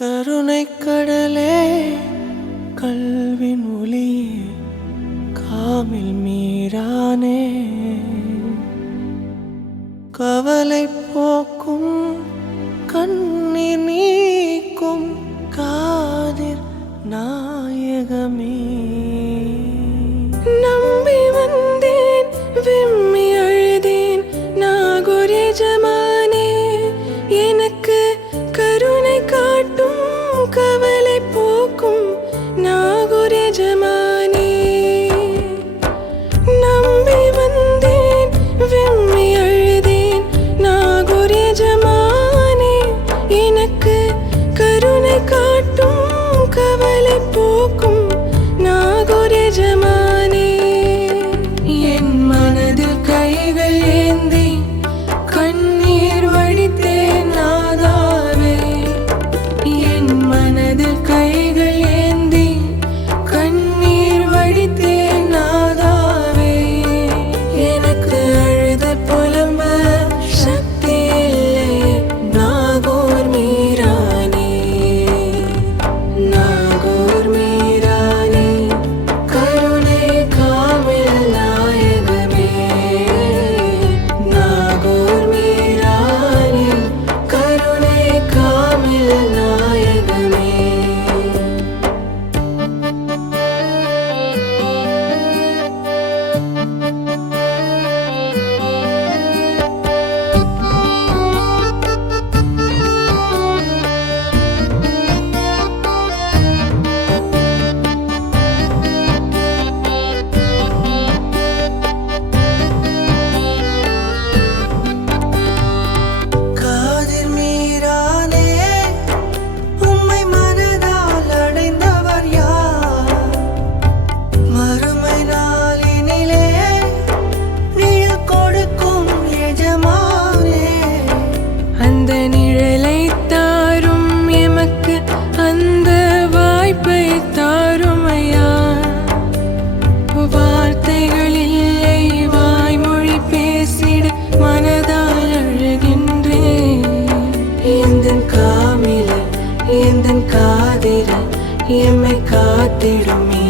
கருணை கடலே கல்வின் ஒளியே காமில் மீரானே கவலை போக்கும் கண்ணி நீக்கும் காதிர் நாயகமே. எம்மை காத்திடுமே